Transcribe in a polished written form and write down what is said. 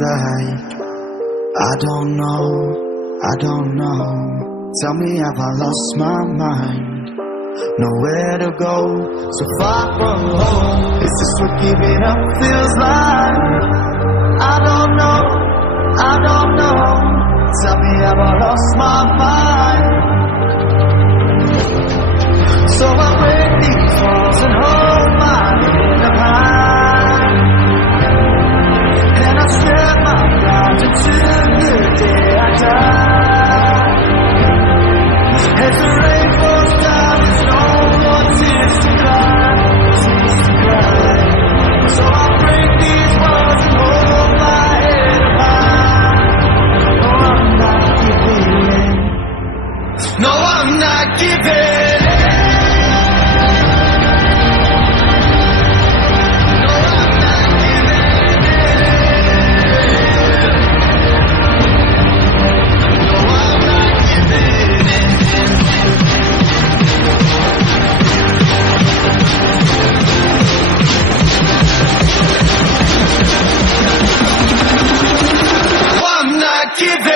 like? I don't know. Tell me, have I lost my mind? Nowhere to go, so far from home. Is this what giving up feels like? I don't know. Tell me, have I lost my mind? So I break these walls and hold my head up high, and I strip my pride until the day I die. As the rain falls down, there's no more tears to cry. So I break these walls and hold my head up high. No, I'm not giving in. No, I'm not giving in. Give it.